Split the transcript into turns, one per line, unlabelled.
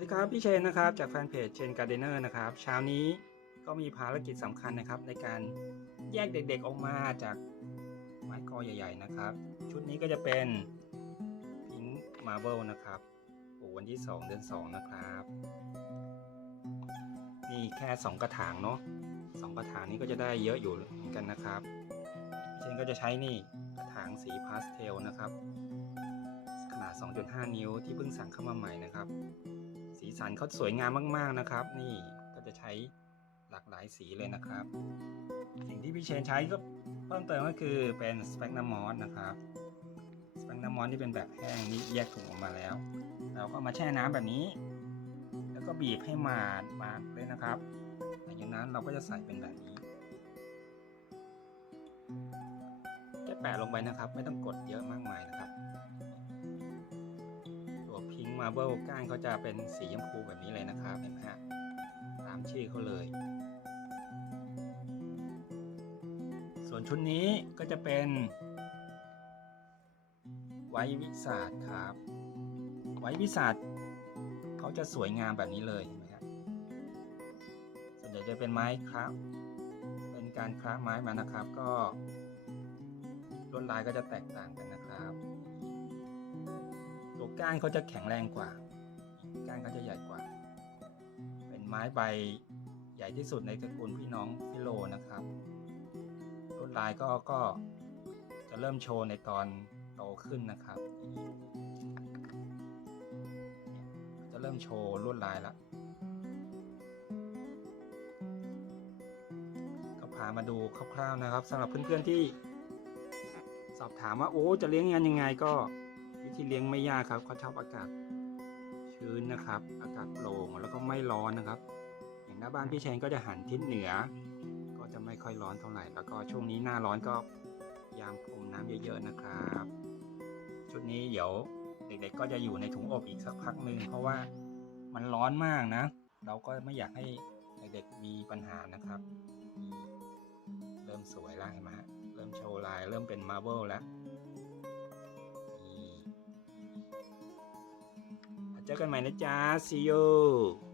วัสดีครับพี่เชนนะครับจากแฟนเพจเชนการ์เดเนอร์นะครับเช้านี้ก็มีภารกิจสำคัญนะครับในการแยกเด็กๆออกมาจากไม้กอใหญ่ ๆนะครับ ชุดนี้ก็จะเป็นพิงค์มาร์เบิลนะครับปลูกวันที่ 2 เดือน 2 นะครับนี่แค่ 2 กระถางเนาะสองกระถางนี้ก็จะได้เยอะอยู่เหมือนกันนะครับเชนก็จะใช้นี่กระถางสีพาสเทลนะครับขนาด 2.5 นิ้วที่เพิ่งสั่งเข้ามาใหม่นะครับ สีสันเขาสวยงามมากๆนะครับ นี่ก็จะใช้หลากหลายสีเลยนะครับ สิ่งที่พี่เชนใช้ก็เพิ่มเติมก็คือเป็นสเปกนามอสนะครับสเปกนามอสที่เป็นแบบแห้งนี่แยกถุงออกมาแล้ว เราก็มาแช่น้ำแบบนี้ แล้วก็บีบให้หมาดมาดเลยนะครับหลังจากนั้นเราก็จะใส่เป็นแบบนี้แค่แปะลงไปนะครับ ไม่ต้องกดเยอะมากมายนะครับ มาเบิลก้านเขาจะเป็นสีชมพูแบบนี้เลยนะครับเห็นไหมฮะตามชื่อเขาเลย ส่วนชุดนี้ก็จะเป็น ไว้วิสาดครับ ไว้วิสาดเขาจะสวยงามแบบนี้เลยเห็นไหมฮะส่วนใหญ่จะเป็นไม้ครับ เป็นการคราฟไม้มานะครับก็ลวดลายก็จะแตกต่างกันนะครับ ตัวก้านเขาจะแข็งแรงกว่า ก้านเขาจะใหญ่กว่า เป็นไม้ใบใหญ่ที่สุดในตระกูลพี่น้องฟิโลนะครับลวดลายก็ก็จะเริ่มโชว์ในตอนโตขึ้นนะครับ จะเริ่มโชว์ลวดลายแล้วก็พามาดูคร่าวๆนะครับสำหรับเพื่อนๆที่สอบถามว่าโอ้จะเลี้ยงงานยังไงก็ วิธีเลี้ยงไม่ยากครับเขาชอบอากาศชื้นนะครับ อากาศโปร่งแล้วก็ไม่ร้อนนะครับ อย่างหน้าบ้านพี่เชนก็จะหันทิศเหนือ ก็จะไม่ค่อยร้อนเท่าไหร่ แล้วก็ช่วงนี้หน้าร้อนก็พยายามพรมน้ำเยอะๆนะครับ ชุดนี้เดี๋ยวเด็กๆก็จะอยู่ในถุงอบอีกสักพักหนึ่งเพราะว่ามันร้อนมากนะ เราก็ไม่อยากให้เด็กๆมีปัญหานะครับนี่เริ่มสวยแล้วเห็นไหมฮะเริ่มโชว์ลาย เริ่มเป็นมาร์เบลแล้ว เจอกันใหม่นะจ๊ะ see you